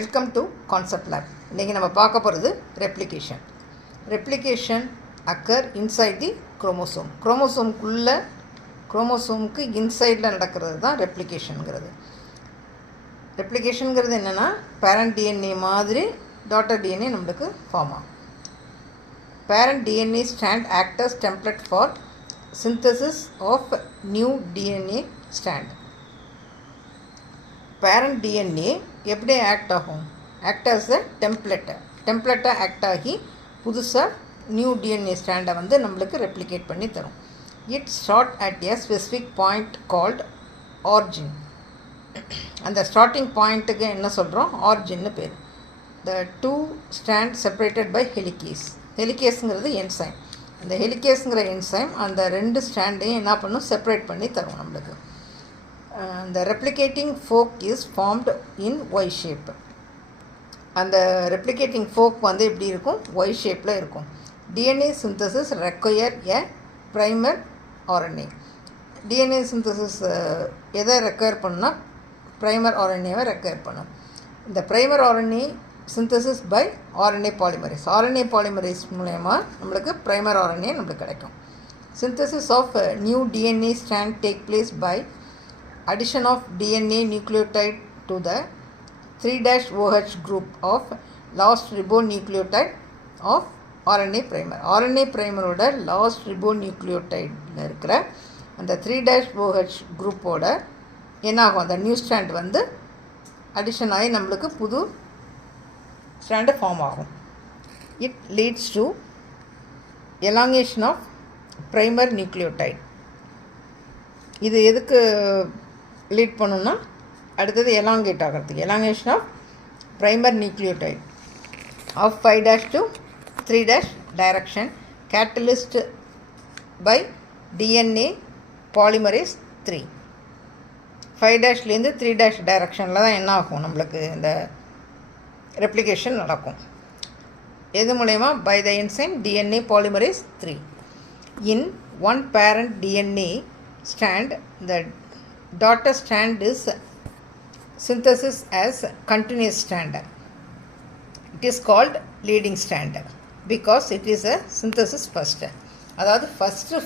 Welcome to concept lab. இன்றைக்கி நம்ம பார்க்க போகிறது replication. Replication occur inside the chromosome. குரோமோசோமுக்கு இன்சைடில் நடக்கிறது தான் ரெப்ளிகேஷனுங்கிறது. ரெப்ளிகேஷனுங்கிறது என்னென்னா, பேரண்ட் டிஎன்ஏ மாதிரி டாட்டர் டிஎன்ஏ நம்மளுக்கு ஃபார்ம் ஆகும். Parent DNA strand act as template for synthesis of new DNA strand. Parent DNA எப்படி ஆக்ட் ஆகும்? ஆக்ட் ஆஸ் அ டெம்ப்ளேட்டாக ஆக்ட் ஆகி புதுசாக நியூ டிஎன்ஏ ஸ்டாண்டை வந்து நம்மளுக்கு ரெப்ளிகேட் பண்ணி தரும். It's start at a specific point called origin. அந்த ஸ்டார்டிங் பாயிண்ட்டுக்கு என்ன சொல்கிறோம்? ஆர்ஜின்னு பேர். The two strand separated by helicase. ஹெலிகேஸுங்கிறது என்சைம். அந்த ஹெலிகேஸுங்கிற என்சைம் அந்த ரெண்டு ஸ்டாண்டையும் என்ன பண்ணும்? செப்பரேட் பண்ணி தரும் நம்மளுக்கு. The replicating fork is formed in Y shape. அந்த replicating fork வந்து எப்படி இருக்கும்? Y ஷேப்பில் இருக்கும். DNA synthesis require a primer RNA. DNA synthesis எதை ரெக்வயர் பண்ணுன்னா primer RNAவை ரெக்வயர் பண்ணும். இந்த primer RNA synthesis by RNA polymerase. RNA polymerase மூலமா நம்மளுக்கு primer RNA நம்மளுக்கு கிடைக்கும். Synthesis of new DNA strand take place by addition of DNA nucleotide to the 3-OH group of last ribonucleotide of RNA primer. RNA primer ஓட last ribonucleotide இருக்கிற அந்த 3-OH குரூப்போட என்னாகும்? அந்த நியூ ஸ்டாண்ட் வந்து addition ஆகி நம்மளுக்கு புது ஸ்டாண்டு ஃபார்ம் ஆகும். It leads to elongation of primer nucleotide. இது எதுக்கு லீட் பண்ணுன்னா, அடுத்தது எலாங்கேட் ஆகிறதுக்கு. Elongation of primer nucleotide of 5' to 3' direction catalyst by DNA polymerase 3. 5' 3' டைரக்ஷனில் தான் என்ன ஆகும்? நம்மளுக்கு இந்த ரெப்ளிகேஷன் நடக்கும். எது மூலயமா? By the enzyme DNA polymerase 3. In one parent DNA strand, the daughter strand is synthesis as continuous strand. It is called leading strand because it is a synthesis first. அதாவது ஃபஸ்ட்டு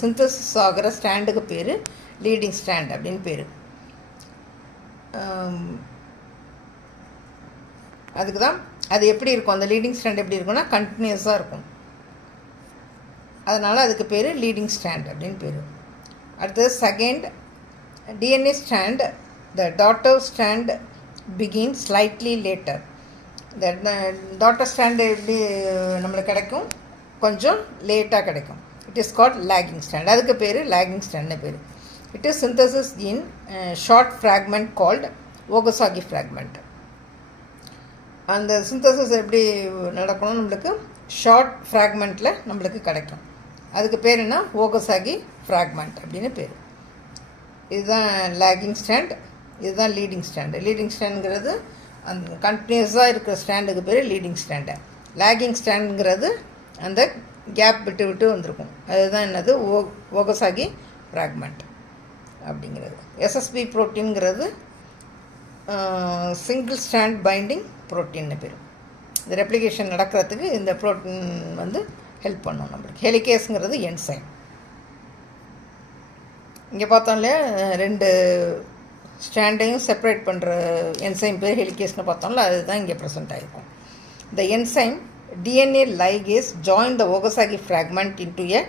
சிந்தசிஸ் ஆகிற ஸ்டாண்டுக்கு பேர் leading stand அப்படின்னு பேர். அதுக்கு தான் அது எப்படி இருக்கும்? அந்த லீடிங் ஸ்டாண்ட் எப்படி இருக்கும்னா கண்டினியூஸாக இருக்கும். அதனால் அதுக்கு பேர் லீடிங் ஸ்டாண்ட் அப்படின்னு பேர். அடுத்தது second DNA stand. The daughter stand begin slightly later. இந்த டாட்டர் ஸ்டாண்டு எப்படி நம்மளுக்கு கிடைக்கும்? கொஞ்சம் லேட்டாக கிடைக்கும். It is called lagging stand. அதுக்கு பேர் லேகிங் ஸ்டாண்ட்னு பேர். It is synthesis in short fragment called ஓகசாகி fragment. அந்த சிந்தசிஸ் எப்படி நடக்கணும்? நம்மளுக்கு ஷார்ட் ஃப்ராக்மெண்ட்டில் நம்மளுக்கு கிடைக்கும். அதுக்கு பேர் என்ன? ஓகசாகி ஃப்ராக்மெண்ட் அப்படின்னு பேர். இதுதான் லேகிங் ஸ்டாண்ட், இதுதான் லீடிங் ஸ்டாண்டு. லீடிங் ஸ்டாண்டுங்கிறது அந்த கண்டினியூஸாக இருக்கிற ஸ்டாண்டுக்கு பேர் லீடிங் ஸ்டாண்டு. லேகிங் ஸ்டாண்டுங்கிறது அந்த கேப் விட்டு விட்டு வந்திருக்கும். அதுதான் என்னது? ஓகசாகி ஃப்ராக்மெண்ட் அப்படிங்கிறது. எஸ்எஸ்பி ப்ரோட்டீன்ங்கிறது சிங்கிள் ஸ்டாண்ட் பைண்டிங் ப்ரோட்டீன்னு பேர். இந்த ரெப்ளிகேஷன் நடக்கிறதுக்கு இந்த ப்ரோட்டீன் வந்து ஹெல்ப் பண்ணும் நம்மளுக்கு. ஹெலிகேஸுங்கிறது என்சைம். இங்கே பார்த்தோம் இல்லையா, ரெண்டு ஸ்டாண்டையும் செப்பரேட் பண்ணுற என்சைம் பேர் ஹெலிகேஸ்னு பார்த்தோம்ல, அதுதான் இங்கே ப்ரெசென்ட் ஆகிருக்கும். த enzyme DNA ligase join the ஓகசாகி fragment into a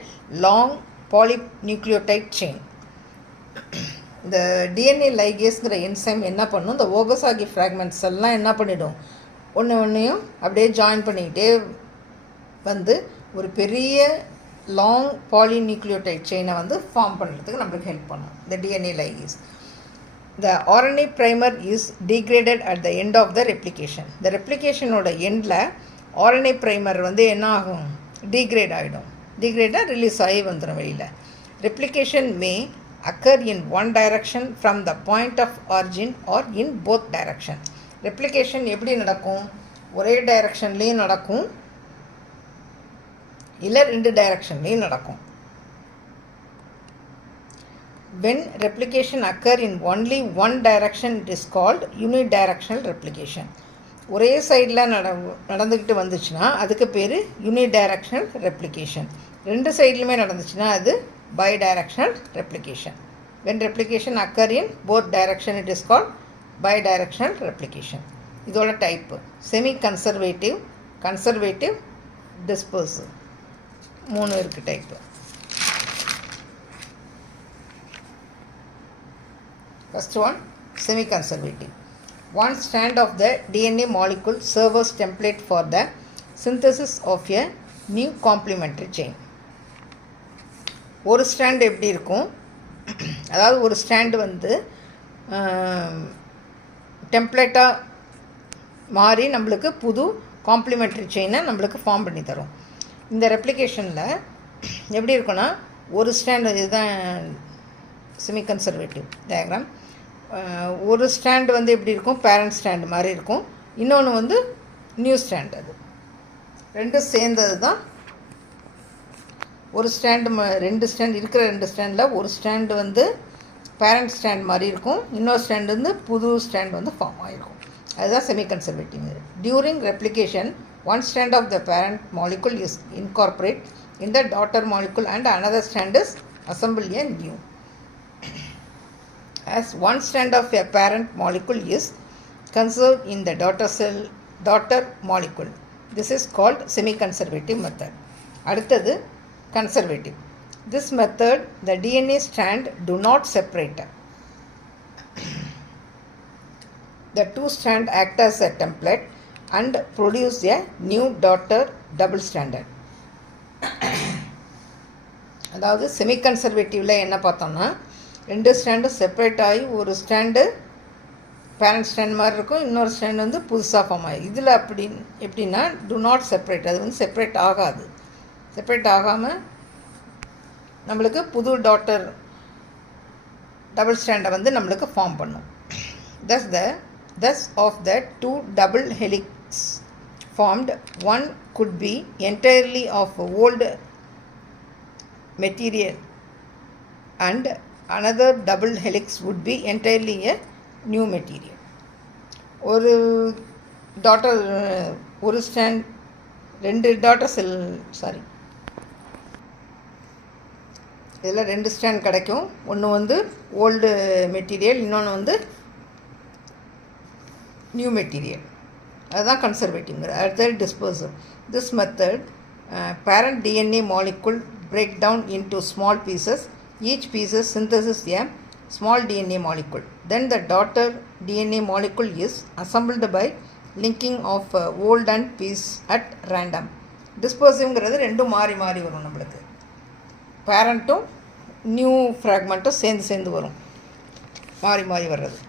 long polynucleotide chain. இந்த டிஎன்ஏ லைகேஸ்ங்கிற என்சைம் என்ன பண்ணும்? இந்த ஓகசாகி ஃப்ராக்மெண்ட்ஸ் எல்லாம் என்ன பண்ணிடும்? ஒன்றையும் அப்படியே ஜாயின் பண்ணிக்கிட்டே வந்து ஒரு பெரிய லாங் பாலிநியூக்ளியோடைட் செயினை வந்து ஃபார்ம் பண்ணுறதுக்கு நம்மளுக்கு ஹெல்ப் பண்ணும் இந்த DNA ligase. The RNA primer is degraded at the end of the replication. இந்த ரெப்ளிகேஷனோட எண்டில் ஆர்என்ஏ ப்ரைமர் வந்து என்ன ஆகும்? டீக்ரேட் ஆகிடும். டீக்ரேடாக ரிலீஸ் ஆகி வந்துடும் வெளியில். Replication may occur in one direction from the point of origin or in both direction. Replication எப்படி நடக்கும்? ஒரே டைரக்ஷன்லேயும் நடக்கும், இல்லை ரெண்டு டைரக்ஷன்லேயும் நடக்கும். when replication occur in only one direction it is called unidirectional replication. ஒரே சைடில் நடந்துக்கிட்டு வந்துச்சுன்னா அதுக்கு பேர் யூனிடைரக்ஷனல் ரெப்ளிகேஷன். ரெண்டு சைட்லையுமே நடந்துச்சுன்னா அது bidirectional replication. When replication occur in both direction it is called bidirectional replication. இதோட type semi conservative, conservative, dispersive, மூணு இருக்குது type. First one, semi conservative. One strand of the DNA molecule serves as template for the synthesis of a new complementary chain. ஒரு strand எப்படி இருக்கும், அதாவது ஒரு strand வந்து டெம்ப்ளேட்டாக மாறி நம்மளுக்கு புது காம்ப்ளிமெண்ட்ரி செயினை நம்மளுக்கு ஃபார்ம் பண்ணி தரும். இந்த ரெப்ளிகேஷனில் எப்படி இருக்குன்னா, ஒரு ஸ்ட்ராண்டு, இதுதான் செமி கன்சர்வேட்டிவ் டயக்ராம். ஒரு ஸ்ட்ராண்டு வந்து எப்படி இருக்கும், பேரண்ட் ஸ்ட்ராண்டு மாதிரி இருக்கும். இன்னொன்று வந்து நியூ ஸ்ட்ராண்ட். அது ரெண்டும் சேர்ந்தது தான் ஒரு ஸ்ட்ராண்டு. ரெண்டு ஸ்ட்ராண்ட் இருக்கிற, ரெண்டு ஸ்ட்ராண்டில் ஒரு ஸ்ட்ராண்டு வந்து பேரண்ட் ஸ்ட்ராண்ட் மாதிரி இருக்கும், இன்னொரு ஸ்ட்ராண்டு வந்து புது ஸ்ட்ராண்ட் வந்து ஃபார்ம் ஆகிருக்கும். அதுதான் semi conservative. During replication one strand of the parent molecule is incorporated in the daughter molecule and another strand is assembled a new. As one strand of a parent molecule is conserved in the daughter molecule. This is called semi-conservative method. அடுத்தது conservative. This method the DNA strand do not separate. The two strand act as a template and produce a new daughter double stranded. அதாவது semi கன்சர்வேட்டிவில் என்ன பார்த்தோம்னா, ரெண்டு ஸ்ட்ராண்டும் separate ஆகி ஒரு strand parent strand மாதிரி இருக்கும், இன்னொரு ஸ்ட்ராண்ட் வந்து புதுசாக ஃபார்ம் ஆகி. இதில் எப்படின்னா டு நாட் செப்பரேட், அது வந்து செப்பரேட் ஆகாது. செப்பரேட் ஆகாமல் நம்மளுக்கு புது டாட்டர் டபுள் ஸ்ட்ராண்டை வந்து நம்மளுக்கு ஃபார்ம் பண்ணும். Thus of the two double helix formed, one could be entirely of old material and another double helix would be entirely a new material. ஒரு டாட்டர், ஒரு ஸ்ட்ராண்ட், ரெண்டு டாட்டர் செல், sorry, இதில் ரெண்டு strand கிடைக்கும். ஒன்று வந்து ஓல்டு மெட்டீரியல், இன்னொன்று வந்து நியூ மெட்டீரியல். அதுதான் கன்சர்வேட்டிவ்ங்கிற. அடுத்தது dispersive. This method parent DNA molecule break down into small pieces. Each piece synthesizes a small DNA molecule. Then the daughter DNA molecule is assembled by linking of old and piece at random. டிஸ்பர்சிவ்ங்கிறது ரெண்டும் மாறி மாறி வரும். நம்மளுக்கு பேரண்ட்டும் new ஃப்ராக்மெண்ட்டும் சேர்ந்து வரும், மாறி மாறி வர்றது.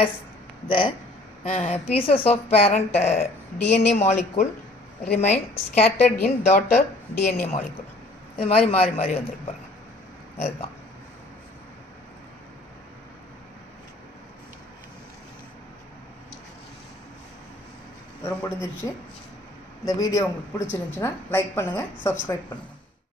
As the pieces of parent DNA molecule remain scattered in daughter DNA molecule. இது மாதிரி மாறி மாறி வந்துருக்கு பாருங்க. அதுதான் ரொம்ப முடிஞ்சிருச்சு. இந்த வீடியோ உங்களுக்கு பிடிச்சிருந்துச்சுன்னா லைக் பண்ணுங்கள், சப்ஸ்கிரைப் பண்ணுங்கள்.